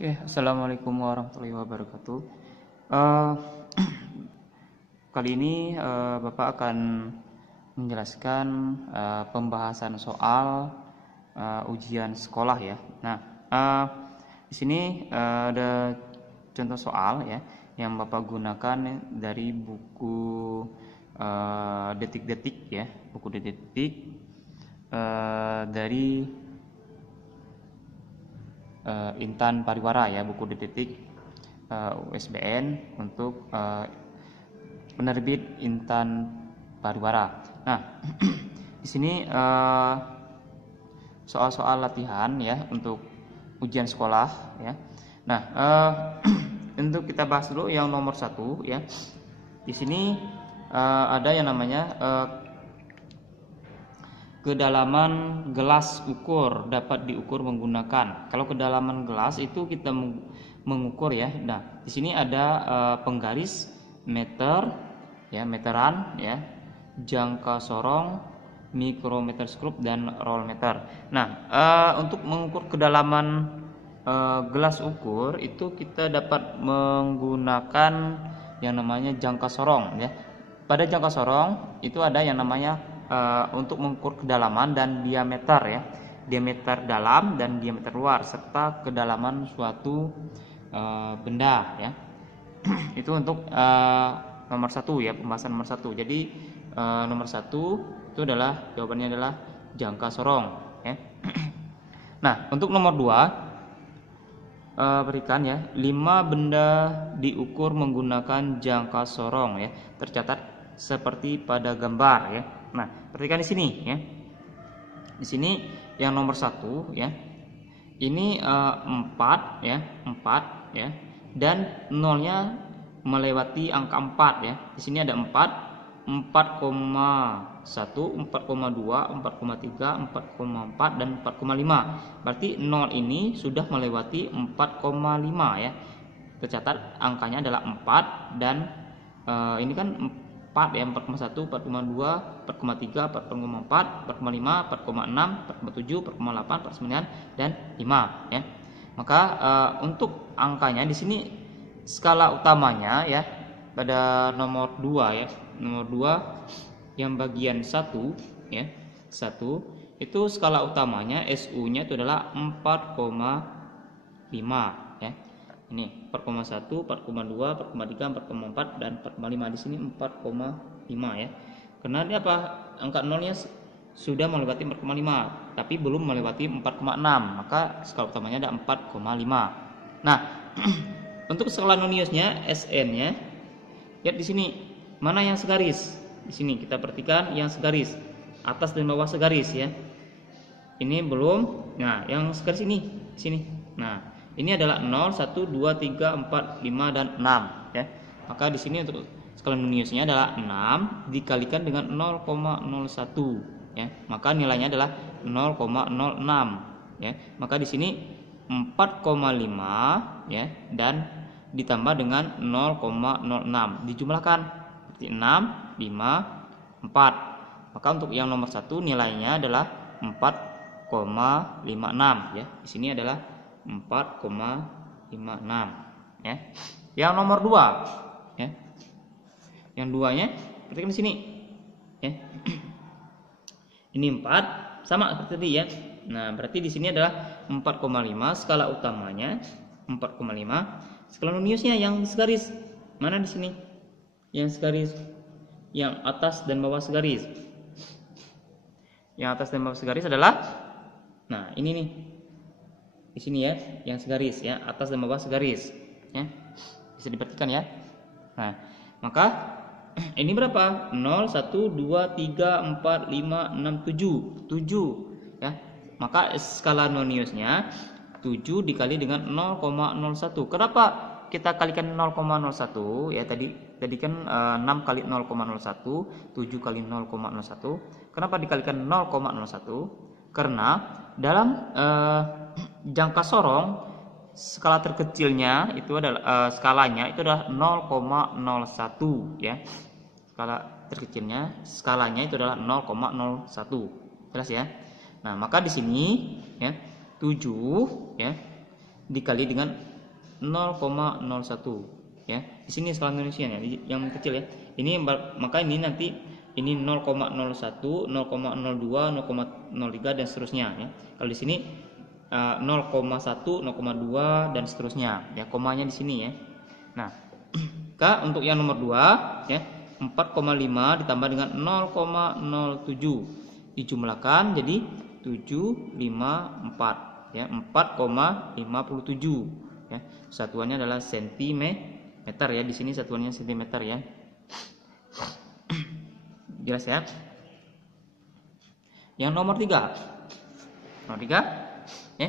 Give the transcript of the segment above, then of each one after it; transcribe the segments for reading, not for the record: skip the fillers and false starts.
Oke, assalamualaikum warahmatullahi wabarakatuh. Eh, Kali ini Bapak akan menjelaskan pembahasan soal ujian sekolah ya. Nah, di sini ada contoh soal ya yang Bapak gunakan dari buku detik-detik ya, buku detik-detik dari Intan Pariwara ya, buku detik USBN untuk penerbit Intan Pariwara. Nah, di sini soal-soal latihan ya untuk ujian sekolah ya. Nah, untuk kita bahas dulu yang nomor 1 ya. Di sini ada yang namanya kedalaman gelas ukur dapat diukur menggunakan. Kalau kedalaman gelas itu kita mengukur ya. Nah, di sini ada penggaris, meter, ya meteran, ya jangka sorong, mikrometer skrup dan roll meter. Nah, untuk mengukur kedalaman gelas ukur itu kita dapat menggunakan yang namanya jangka sorong ya. Pada jangka sorong itu ada yang namanya untuk mengukur kedalaman dan diameter ya, diameter dalam dan diameter luar serta kedalaman suatu benda ya. Itu untuk nomor 1 ya, pembahasan nomor 1. Jadi nomor 1 itu adalah jawabannya adalah jangka sorong ya. Nah, untuk nomor 2 berikan ya 5 benda diukur menggunakan jangka sorong ya, tercatat seperti pada gambar ya. Nah, perhatikan di sini ya. Di sini yang nomor 1 ya. Ini 4 ya, 4 ya. Dan nolnya melewati angka 4 ya. Di sini ada 4, 4,1, 4,2, 4,3, 4,4 dan 4,5. Berarti 0 ini sudah melewati 4,5 ya. Tercatat angkanya adalah 4 dan ini kan 4 ya, 4,1, 4,2, 4,3, 4,4, 4,5, 4,6, 4,7, 4,8, 4,9 dan 5 ya. Maka untuk angkanya di sini skala utamanya ya pada nomor 2 ya. Nomor 2 yang bagian 1 ya. 1 itu skala utamanya SU-nya itu adalah 4,5 ya. Ini 4,1, 4,2, 4,3, 4,4 dan 4,5. Di sini 4,5 ya. Karena ini apa? Angka nolnya sudah melewati 4,5 tapi belum melewati 4,6. Maka skala utamanya ada 4,5. Nah, untuk skala noniusnya SN-nya lihat di sini mana yang segaris. Di sini kita perhatikan yang segaris, atas dan bawah segaris ya. Ini belum. Nah, yang segaris ini di sini. Nah, ini adalah 0, 1, 2, 3, 4, 5 dan 6 ya. Maka di sini untuk skala noniusnya adalah 6 dikalikan dengan 0,01 ya. Maka nilainya adalah 0,06 ya. Maka di sini 4,5 ya dan ditambah dengan 0,06 dijumlahkan seperti 6, 5, 4. Maka untuk yang nomor 1 nilainya adalah 4,56 ya. Di sini adalah 4,56 ya. Yang nomor 2 ya. Yang 2-nya perhatikan di sini ya. Ini 4 sama seperti tadi ya. Nah, berarti di sini adalah 4,5 skala utamanya 4,5. Skala noniusnya yang segaris. Mana di sini? Yang segaris. Yang atas dan bawah segaris. Yang atas dan bawah segaris adalah nah, ini nih. Di sini ya, yang segaris ya, atas dan bawah segaris ya. Bisa diperhatikan ya. Nah, maka ini berapa? 0, 1, 2, 3, 4, 5, 6, 7. 7 ya. Maka skala noniusnya 7 dikali dengan 0,01. Kenapa kita kalikan 0,01 ya, tadi kan 6 kali 0,01, 7 kali 0,01. Kenapa dikalikan 0,01? Karena dalam jangka sorong skala terkecilnya itu adalah skalanya itu adalah 0,01 ya. Skala terkecilnya skalanya itu adalah 0,01. Jelas ya? Nah, maka di sini ya 7 ya dikali dengan 0,01 ya. Di sini skala Indonesia ya, yang kecil ya. Ini maka ini nanti ini 0,01, 0,02, 0,03 dan seterusnya ya. Kalau di sini 0,1, 0,2 dan seterusnya ya, komanya di sini ya. Nah, untuk yang nomor 2 ya, 4,5 ditambah dengan 0,07 dijumlahkan jadi 754 ya, 4,57 ya. Satuannya adalah sentimeter ya, di sini satuannya sentimeter ya. Jelas ya? Yang nomor 3. Nomor 3 ya.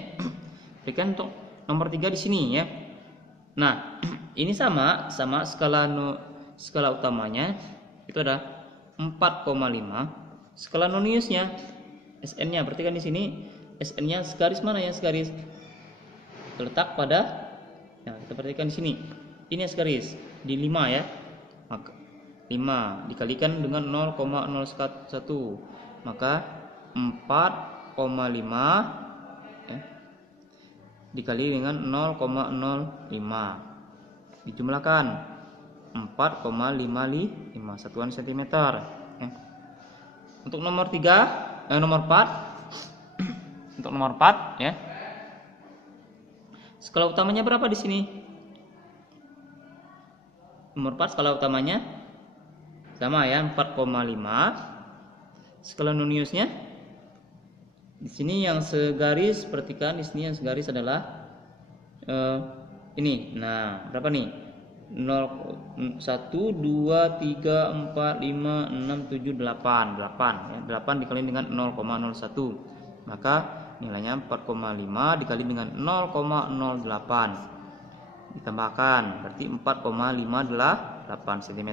Berikan untuk nomor 3 di sini ya. Nah, ini sama skala utamanya itu ada 4,5. Skala noniusnya SN-nya, berarti kan di sini SN-nya segaris mana ya, segaris terletak pada, nah kita perhatikan di sini. Ini segaris di 5 ya. Maka 5 dikalikan dengan 0,01 maka 4,5 ya, dikali dengan 0,05 dijumlahkan 4,55 satuan sentimeter ya. Untuk nomor 3 nomor 4 untuk nomor 4 ya, skala utamanya berapa di sini? Nomor 4 skala utamanya sama ya, 4,5. Skala noniusnya di sini yang segaris, perhatikan di sini yang segaris adalah ini. Nah, berapa nih? 1 2 3 4 5 6 7 8 ya. 8 dikali dengan 0,01 maka nilainya 4,5 dikali dengan 0,08 ditambahkan berarti 4,58 cm.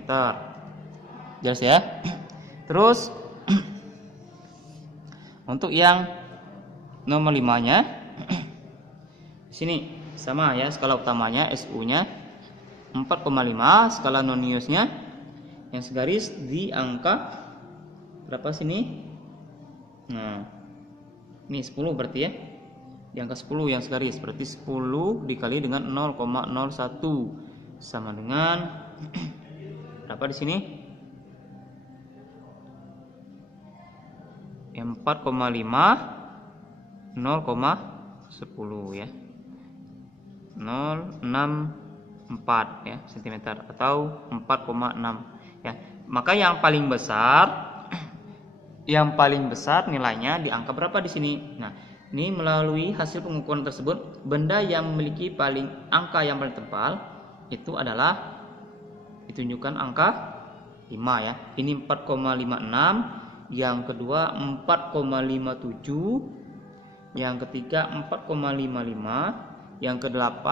Jelas ya? Terus untuk yang nomor 5-nya di sini sama ya, skala utamanya SU-nya 4,5, skala noniusnya yang segaris di angka berapa sini? Nah, ini 10 berarti ya. Di angka 10 yang segaris berarti 10 dikali dengan 0,01 sama dengan berapa di sini? 4,5 0,10 ya. 064 ya cm atau 4,6 ya. Maka yang paling besar nilainya di angka berapa di sini? Nah, ini melalui hasil pengukuran tersebut, benda yang memiliki angka yang paling tebal itu adalah ditunjukkan angka 5 ya. Ini 4,56, yang kedua 4,57, yang ketiga 4,55, yang ke-8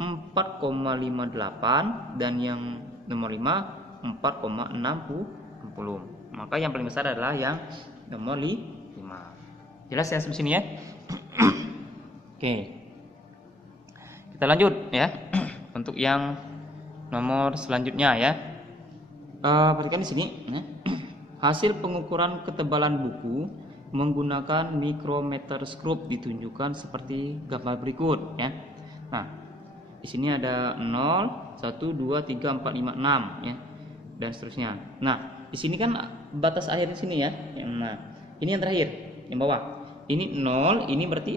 4,58 dan yang nomor 5 4,60. Maka yang paling besar adalah yang nomor 5. Jelas ya sampai sini ya? Oke. Kita lanjut ya. Untuk yang nomor selanjutnya ya. Perhatikan di sini ya. Hasil pengukuran ketebalan buku menggunakan micrometerscope ditunjukkan seperti gambar berikut ya. Nah, di sini ada 0, 1, 2, 3, 4, 5, 6 ya. Dan seterusnya. Nah, di sini kan batas akhir di sini ya. Nah, ini yang terakhir, yang bawah. Ini 0, ini berarti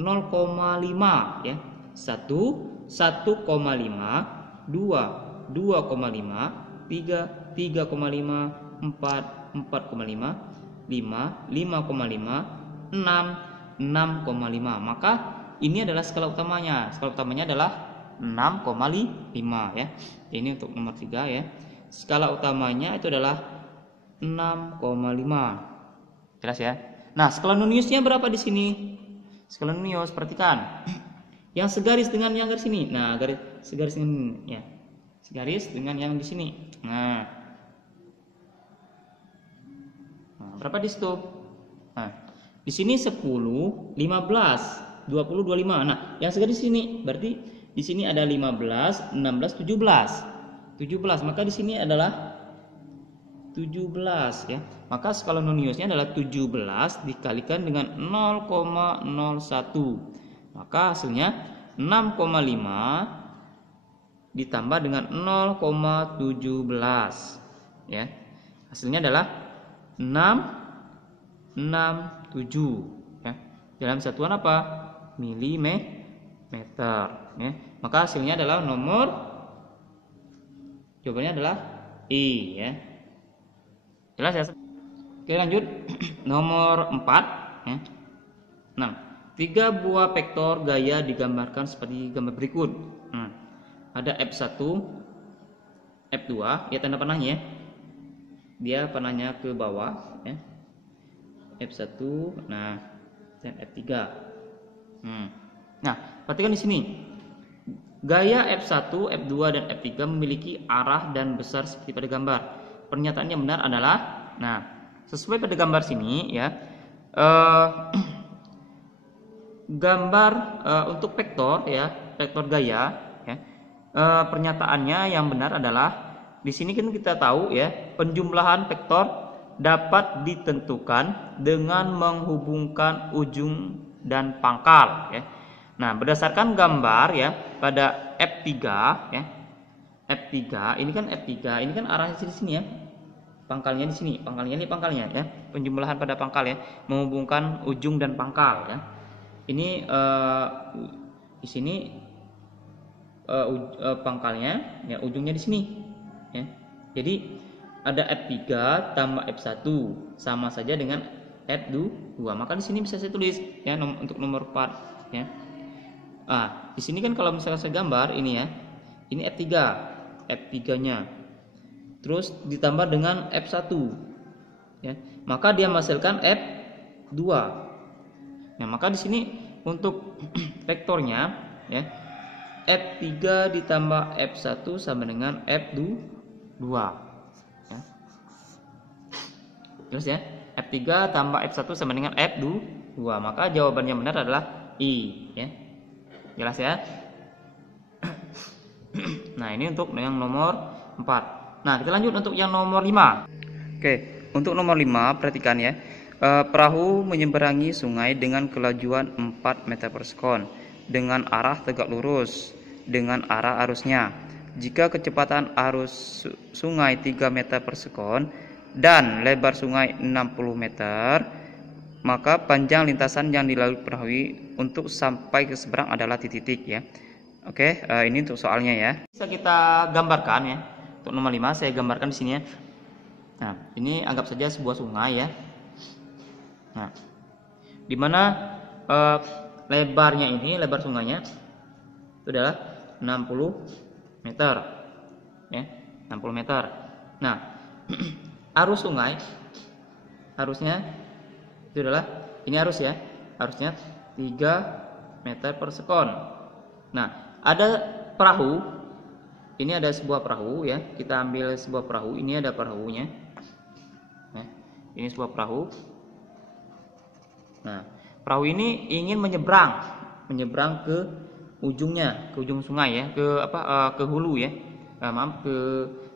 0,5 ya. 1, 1,5, 2, 2,5, 3, 3,5, 4, 4,5, 5, 5,5, 6, 6,5. Maka ini adalah skala utamanya. Skala utamanya adalah 6,5 ya. Ini untuk nomor 3 ya. Skala utamanya itu adalah 6,5. Jelas ya? Nah, skala noniusnya berapa di sini? Skala nonius perhatikan. Yang segaris dengan yang garis sini. Nah, segaris dengan ya. Segaris dengan yang di sini. Nah, berapa di situ? Nah, di sini 10, 15, 20, 25. Nah, yang segaris sini berarti di sini ada 15, 16, 17. 17. Maka di sini adalah 17 ya. Maka skala noniusnya adalah 17 dikalikan dengan 0,01. Maka hasilnya 6,5 ditambah dengan 0,17 ya. Hasilnya adalah 667 ya. Dalam satuan apa? Milimeter ya. Maka hasilnya adalah jawabannya adalah I ya. Jelas ya? Oke, lanjut. Nomor 4 ya. Nah, 3 buah vektor gaya digambarkan seperti gambar berikut. Ada F1, F2, ya tanda panahnya ya. Dia panahnya ke bawah ya. F1, nah, dan F3. Nah, perhatikan di sini. Gaya F1, F2 dan F3 memiliki arah dan besar seperti pada gambar. Pernyataan yang benar adalah, nah, sesuai pada gambar sini ya. Gambar untuk vektor ya, vektor gaya ya. Pernyataannya yang benar adalah di sini kan kita tahu ya, penjumlahan vektor dapat ditentukan dengan menghubungkan ujung dan pangkal ya. Nah, berdasarkan gambar ya pada F3 ya. F3 ini kan arahnya di sini ya. Pangkalnya di sini, pangkalnya ya. Penjumlahan pada pangkal ya, menghubungkan ujung dan pangkal ya. Ini di sini pangkalnya ya, ujungnya di sini ya. Jadi ada F3 tambah F1 sama saja dengan F2. Maka di sini bisa saya tulis ya untuk nomor 4 ya. Di sini kan kalau misalnya saya gambar ini ya. Ini F3-nya. Terus ditambah dengan F1 ya. Maka dia menghasilkan F2. Nah, maka di sini untuk vektornya ya, F3 ditambah F1 sama dengan F2 ya. Terus ya, F3 tambah F1 sama dengan F2. Maka jawaban yang benar adalah I ya. Jelas ya? Nah, ini untuk yang nomor 4. Nah, kita lanjut untuk yang nomor 5. Oke, untuk nomor 5 perhatikan ya. Perahu menyeberangi sungai dengan kelajuan 4 meter per sekon dengan arah tegak lurus dengan arah arusnya. Jika kecepatan arus sungai 3 meter per sekon dan lebar sungai 60 meter, maka panjang lintasan yang dilalui perahu untuk sampai ke seberang adalah titik-titik ya. Oke, ini untuk soalnya ya. Bisa kita gambarkan ya. Untuk nomor 5 saya gambarkan di sini ya. Nah, ini anggap saja sebuah sungai ya. Nah, di mana lebarnya ini, lebar sungainya itu adalah 60 meter ya, 60 meter. Nah, arus sungai arusnya itu adalah ini arus ya, arusnya 3 meter per sekon. Nah, ada perahu, ini ada sebuah perahu ya, kita ambil sebuah perahu, ini ada perahunya. Nah, ini sebuah perahu. Nah, perahu ini ingin menyeberang ke ujungnya, ke ujung sungai ya, ke hulu ya, ke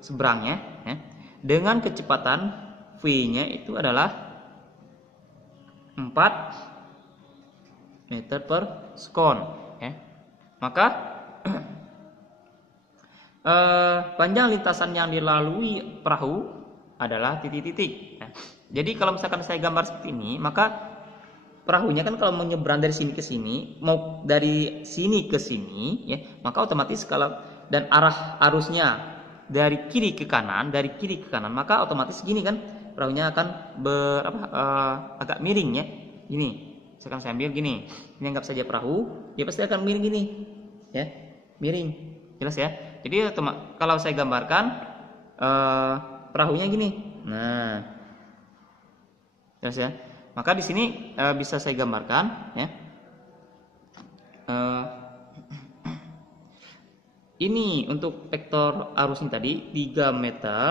seberangnya ya. Dengan kecepatan V-nya itu adalah 4 meter per sekon ya. Maka panjang lintasan yang dilalui perahu adalah titik-titik. Nah, jadi kalau misalkan saya gambar seperti ini, maka perahunya kan kalau menyeberang dari sini ke sini, mau dari sini ke sini ya, maka otomatis kalau dan arah arusnya dari kiri ke kanan, maka otomatis gini kan perahunya akan agak miring ya. Gini. Misalkan saya ambil gini. Ini anggap saja perahu, dia pasti akan miring gini. Ya. Miring. Jelas ya? Jadi kalau saya gambarkan perahunya gini. Nah. Jelas ya? Maka di sini bisa saya gambarkan ya. Ini untuk vektor arusnya tadi 3 meter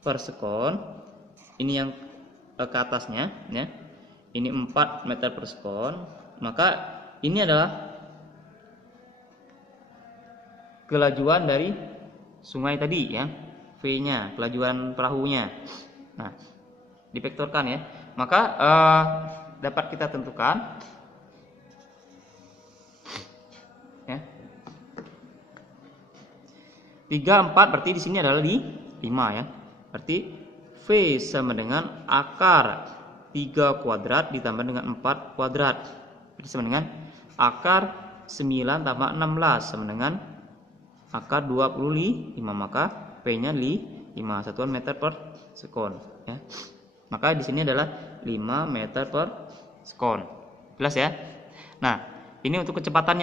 per sekon. Ini yang ke atasnya ya. Ini 4 meter per sekon. Maka ini adalah kelajuan dari sungai tadi ya. V-nya, kelajuan perahunya. Nah, divektorkan ya. Maka dapat kita tentukan 3, 4 berarti di sini adalah 5 ya. Berarti V sama dengan akar 3 kuadrat ditambah dengan 4 kuadrat. Berarti sama dengan akar 9 tambah 16 sama dengan akar 25. Maka V-nya 5 satuan meter per sekon ya. Maka di sini adalah 5 meter per sekon. Jelas ya? Nah, ini untuk kecepatan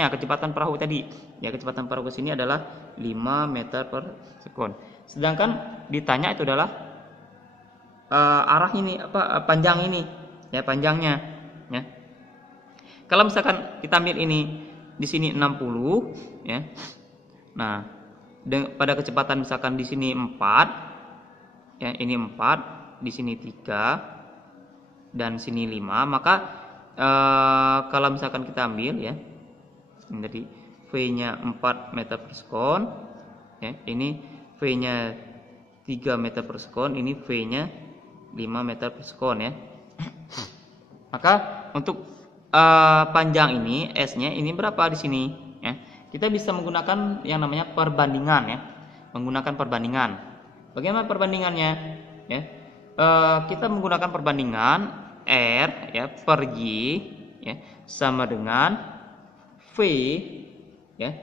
perahu tadi. Ya, kecepatan perahu ke sini adalah 5 meter per sekon. Sedangkan ditanya itu adalah arah ini panjang ini. Ya, panjangnya ya. Kalau misalkan kita ambil ini di sini 60 ya. Nah, pada kecepatan misalkan di sini 4 ya, ini 4, di sini 3 dan sini 5, maka kalau misalkan kita ambil ya, jadi V-nya 4 meter per sekon ya, ini V-nya 3 meter per sekon, ini V-nya 5 meter per sekon ya. Maka untuk panjang ini S-nya ini berapa di sini ya? Kita bisa menggunakan yang namanya perbandingan ya. Menggunakan perbandingan. Bagaimana perbandingannya? Ya. Kita menggunakan perbandingan R ya per Y ya sama dengan V ya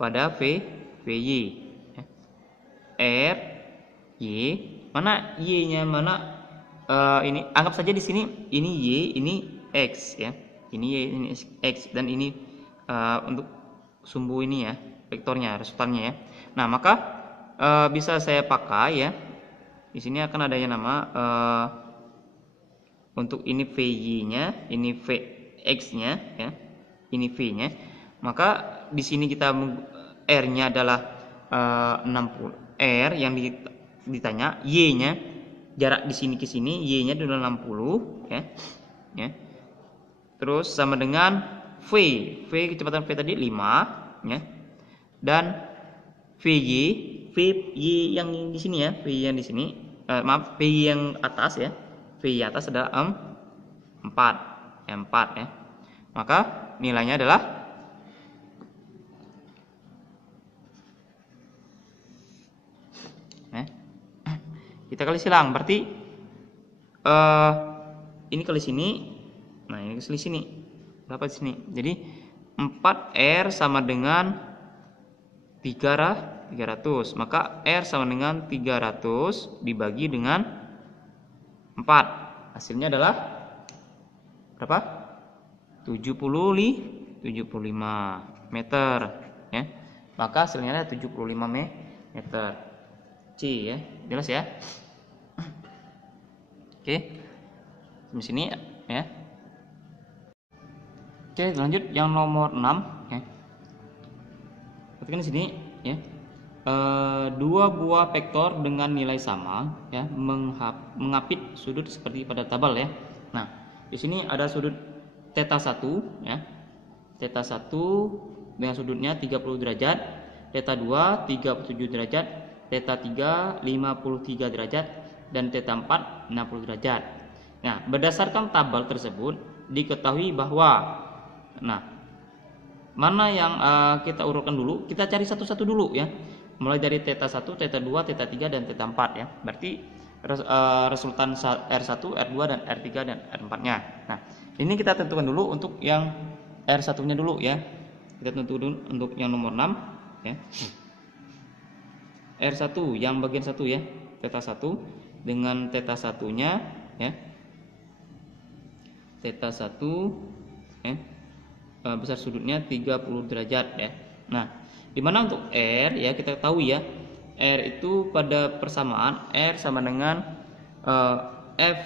pada VY ya. R Y, mana Y-nya mana ini anggap saja di sini ini Y, ini X ya. Ini Y, ini X, dan ini untuk sumbu ini ya, vektornya, resultannya ya. Nah, maka bisa saya pakai ya. Di sini akan ada yang nama untuk ini VY-nya, ini VX-nya ya. Ini V-nya. Maka di sini kita R-nya adalah 60. R yang ditanya, Y-nya jarak di sini ke sini, Y-nya adalah 60 ya. Ya. Terus sama dengan V kecepatan V tadi 5 ya. Dan VY yang di sini ya, VY yang di sini maaf, VY yang atas ya. VY atas adalah 4 ya. Maka nilainya adalah kita kali silang, berarti ini kali sini. Nah, ini kali sini. Berapa di sini? Jadi 4R sama dengan 300. Maka R sama dengan 300 dibagi dengan 4. Hasilnya adalah berapa? 75 meter ya. Maka hasilnya adalah 75 meter. C ya. Jelas ya? Oke. Di sini ya. Oke, lanjut yang nomor 6 ya. Perhatikan di sini ya. Dua buah vektor dengan nilai sama ya mengapit sudut seperti pada tabel ya. Nah, di sini ada sudut theta 1 ya. Theta 1 dengan sudutnya 30 derajat, theta 2 37 derajat, theta 3 53 derajat, dan theta 4 60 derajat. Nah, berdasarkan tabel tersebut diketahui bahwa mana yang kita urutkan dulu, kita cari satu-satu dulu ya. Mulai dari theta 1, theta 2, theta 3 dan theta 4 ya. Berarti resultan R1, R2 dan R3 dan R4-nya. Nah, ini kita tentukan dulu untuk yang R1-nya dulu ya. Kita tentukan untuk yang nomor 6 ya. R1 yang bagian 1 ya. Theta 1 dengan theta 1-nya ya. Theta 1 ya. Besar sudutnya 30 derajat ya. Nah, dimana untuk R ya kita tahu ya, R itu pada persamaan R sama dengan F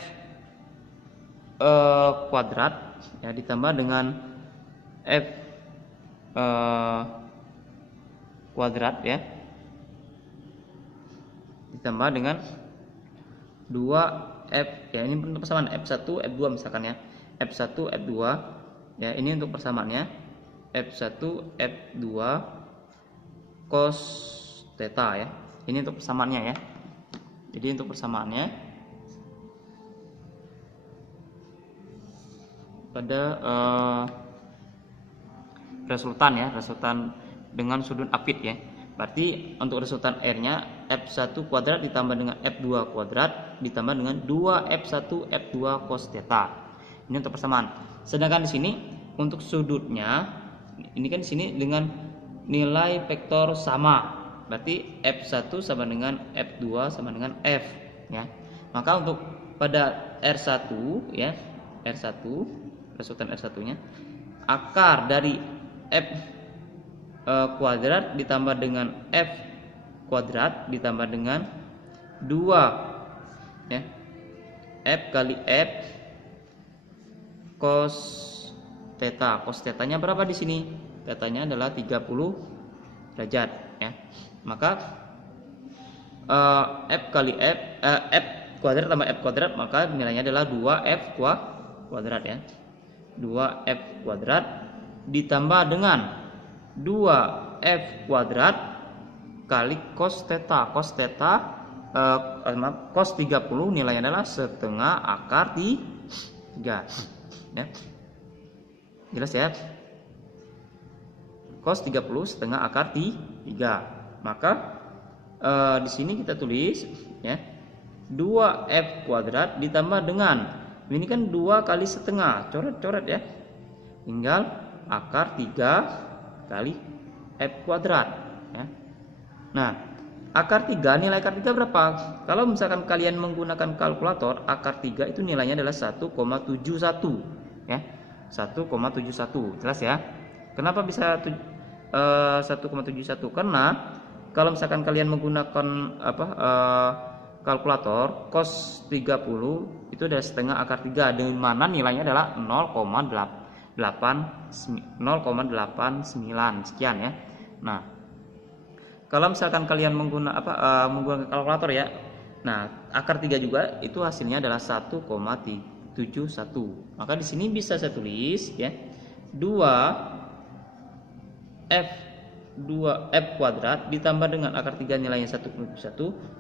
kuadrat ya ditambah dengan F kuadrat ya ditambah dengan 2F ya, ini untuk persamaan F1 F2 misalkan ya. F1 F2 ya, ini untuk persamaannya F1 F2 cos theta ya. Ini untuk persamaannya ya. Jadi untuk persamaannya pada resultan ya, resultan dengan sudut apit ya. Berarti untuk resultan R-nya F1 kuadrat ditambah dengan F2 kuadrat ditambah dengan 2F1 F2 cos theta. Ini untuk persamaan. Sedangkan di sini untuk sudutnya ini kan di sini dengan nilai vektor sama. Berarti F1 sama dengan F2 sama dengan F ya. Maka untuk pada R1 ya, R1 resultan R1-nya akar dari F kuadrat ditambah dengan F kuadrat ditambah dengan 2 ya, F kali F cos theta. Cos theta-nya berapa di sini? Theta-nya adalah 30 derajat ya. Maka F kali F kuadrat tambah F kuadrat, maka nilainya adalah 2F kuadrat ya. 2F kuadrat ditambah dengan 2F kuadrat kali cos theta. Cos theta cos 30 nilainya adalah setengah akar 3 ya. Jelas ya? Cos 30 setengah akar 3. Maka di sini kita tulis ya, 2F kuadrat ditambah dengan ini kan 2 kali setengah, coret-coret ya, tinggal akar 3 kali F kuadrat ya. Nah, akar 3, nilai akar 3 berapa? Kalau misalkan kalian menggunakan kalkulator, akar 3 itu nilainya adalah 1,71 ya. 1,71. Jelas ya? Kenapa bisa 1,71? Karena kalau misalkan kalian menggunakan kalkulator, cos 30 itu adalah setengah akar 3, dengan mana nilainya adalah 0,89 sekian ya. Nah, kalau misalkan kalian menggunakan kalkulator ya, nah akar 3 juga itu hasilnya adalah 1,71. Maka di sini bisa saya tulis ya, 2F kuadrat ditambah dengan akar 3 nilainya 1,71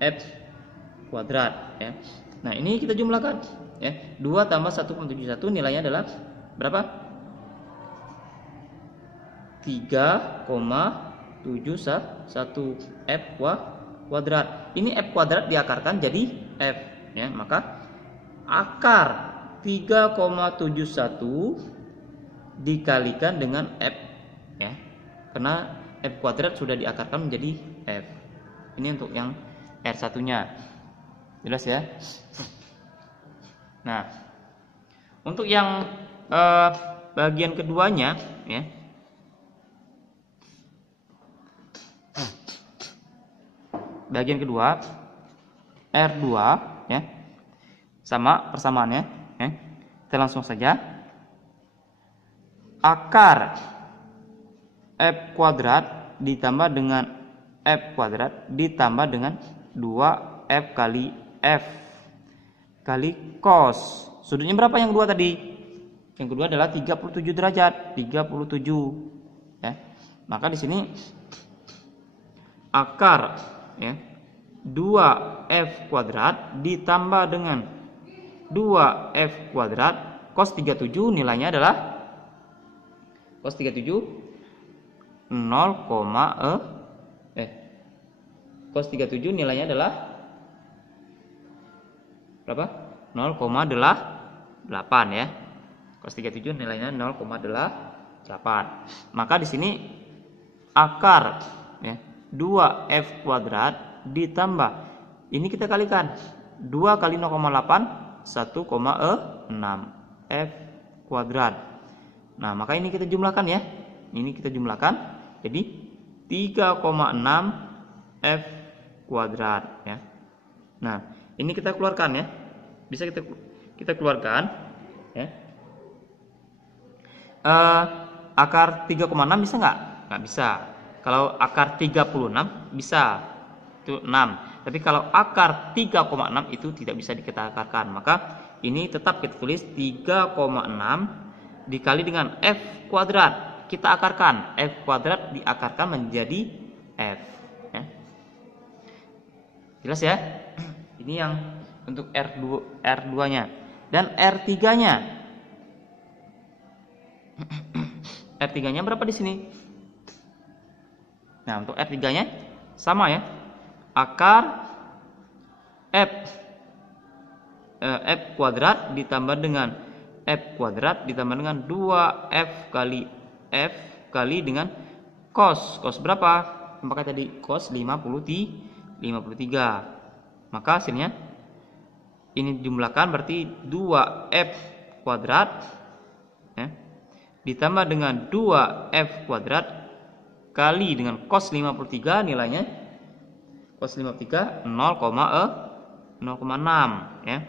F kuadrat ya. Nah, ini kita jumlahkan ya. 2 tambah 1,71 nilainya adalah berapa? 3,71 F kuadrat. Ini F kuadrat diakarkan jadi F ya. Maka akar 3,71 dikalikan dengan F ya, karena F kuadrat sudah diakarkan menjadi F. Ini untuk yang R1 nya, jelas ya. Nah, untuk yang bagian keduanya ya, bagian kedua R2 ya, sama persamaannya ya. Kita langsung saja. Akar F kuadrat ditambah dengan F kuadrat ditambah dengan 2F kali F kali cos. Sudutnya berapa yang kedua tadi? Yang kedua adalah 37 derajat, 37 ya. Maka di sini akar ya, 2F kuadrat ditambah dengan 2F kuadrat cos 37 nilainya adalah cos 37 cos 37 nilainya adalah berapa? 0,8 ya. Cos 37 nilainya 0,8. Maka di sini akar ya, 2F kuadrat ditambah ini kita kalikan 2 kali 0,8 1,6 F kuadrat. Nah, maka ini kita jumlahkan ya. Ini kita jumlahkan jadi 3,6 F kuadrat ya. Nah, ini kita keluarkan ya. Bisa kita keluarkan ya. Akar 3,6 bisa nggak? Nggak bisa. Kalau akar 36 bisa. Itu 6. Tapi kalau akar 3,6 itu tidak bisa kita akarkan. Maka ini tetap kita tulis 3,6 dikali dengan F kuadrat. Kita akarkan. F kuadrat diakarkan menjadi F ya. Jelas ya? Ini yang untuk R2 nya. Dan R3 nya R3 nya berapa di sini? Nah, untuk R3-nya sama ya. Akar F kuadrat ditambah dengan F kuadrat ditambah dengan 2F kali F kali dengan cos. Cos berapa? Apakah tadi cos 53. Maka hasilnya ini dijumlahkan berarti 2F kuadrat ya, ditambah dengan 2F kuadrat kali dengan cos 53, nilainya cos 53 0,6 ya.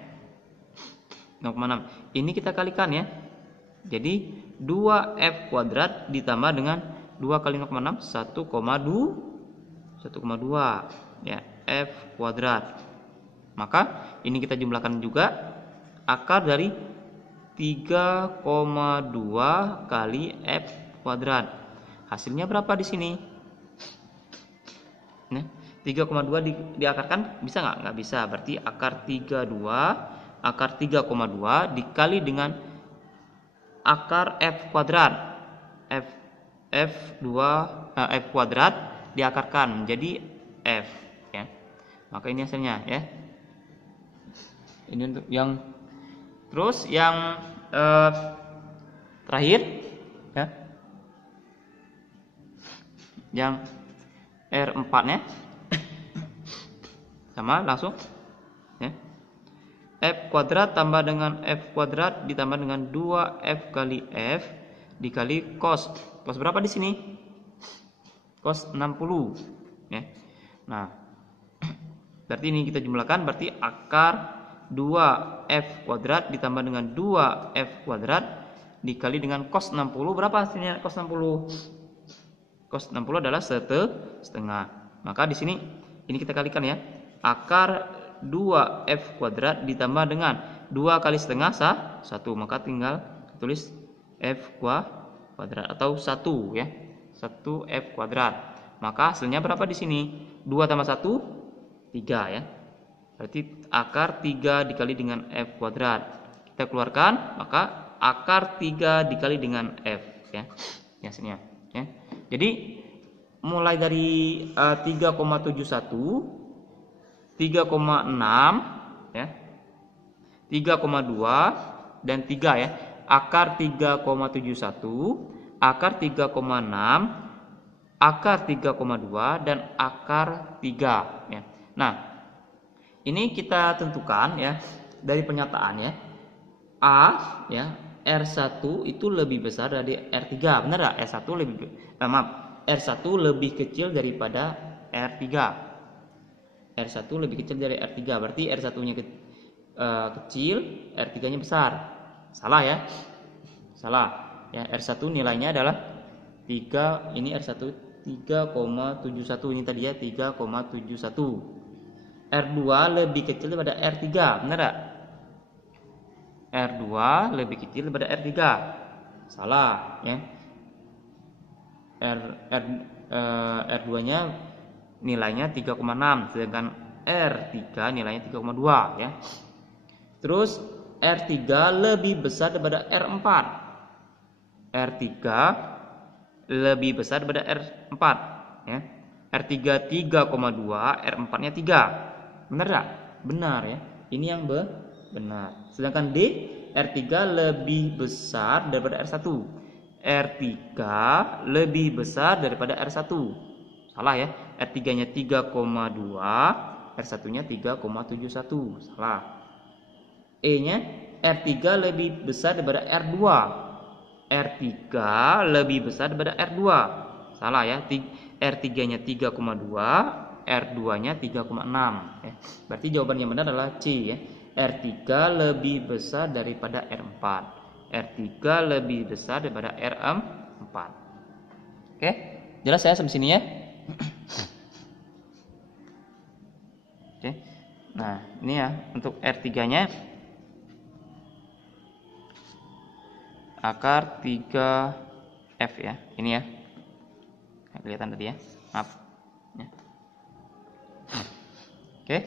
0,6. Ini kita kalikan ya. Jadi 2F kuadrat ditambah dengan 2 kali 0,6 1,2 ya, F kuadrat. Maka ini kita jumlahkan juga, akar dari 3,2 kali F kuadrat. Hasilnya berapa di sini? Nah, 3,2 diakarkan bisa nggak? Nggak bisa. Berarti akar 3,2 dikali dengan akar F kuadrat. F kuadrat diakarkan menjadi F ya. Maka ini hasilnya ya. Ini untuk yang terus yang terakhir ya. Yang R4-nya sama langsung ya. F kuadrat tambah dengan F kuadrat ditambah dengan 2F kali F dikali cos. Cos berapa di sini? Cos 60 ya. Nah, berarti ini kita jumlahkan, berarti akar 2F kuadrat ditambah dengan 2F kuadrat dikali dengan cos 60. Berapa hasilnya cos 60? Cos 60 adalah setengah. Maka di sini ini kita kalikan ya. Akar 2F kuadrat ditambah dengan 2 kali setengah 1. Maka tinggal tulis F kuadrat atau 1 ya. 1F kuadrat. Maka hasilnya berapa di sini? 2 tambah 1 3 ya. Berarti akar 3 dikali dengan F kuadrat. Kita keluarkan, maka akar 3 dikali dengan F ya. Hasilnya ya. Jadi mulai dari 3,71, 3,6 ya, 3,2 dan 3 ya. Akar 3,71, akar 3,6, akar 3,2 dan akar 3 ya. Nah, ini kita tentukan ya dari pernyataan ya. A ya, R1 itu lebih besar dari R3. Benar enggak? R1 lebih kecil daripada R3. R1 lebih kecil dari R3. Berarti R1-nya kecil, R3-nya besar. Salah ya? Salah. Ya, R1 nilainya adalah 3, ini R1 3,71, ini tadi ya 3,71. R2 lebih kecil daripada R3. Benar enggak? R2 lebih kecil daripada R3. Salah ya. R2-nya nilainya 3,6, sedangkan R3 nilainya 3,2 ya. Terus R3 lebih besar daripada R4. R3 lebih besar daripada R4 ya. R3 3,2, R4-nya 3. Benar enggak? Benar ya. Ini yang benar. Sedangkan D, R3 lebih besar daripada R1. R3 lebih besar daripada R1. Salah ya. R3-nya 3,2, R1-nya 3,71. Salah. E-nya R3 lebih besar daripada R2. R3 lebih besar daripada R2. Salah ya. R3-nya 3,2, R2-nya 3,6 ya. Berarti jawaban yang benar adalah C ya. R3 lebih besar daripada R4. R3 lebih besar daripada R4. Oke, jelas ya sampai sini ya. Oke. Nah, ini ya untuk R3-nya akar 3F ya. Ini ya. Kelihatan tadi ya. Maaf. Ya. Oke.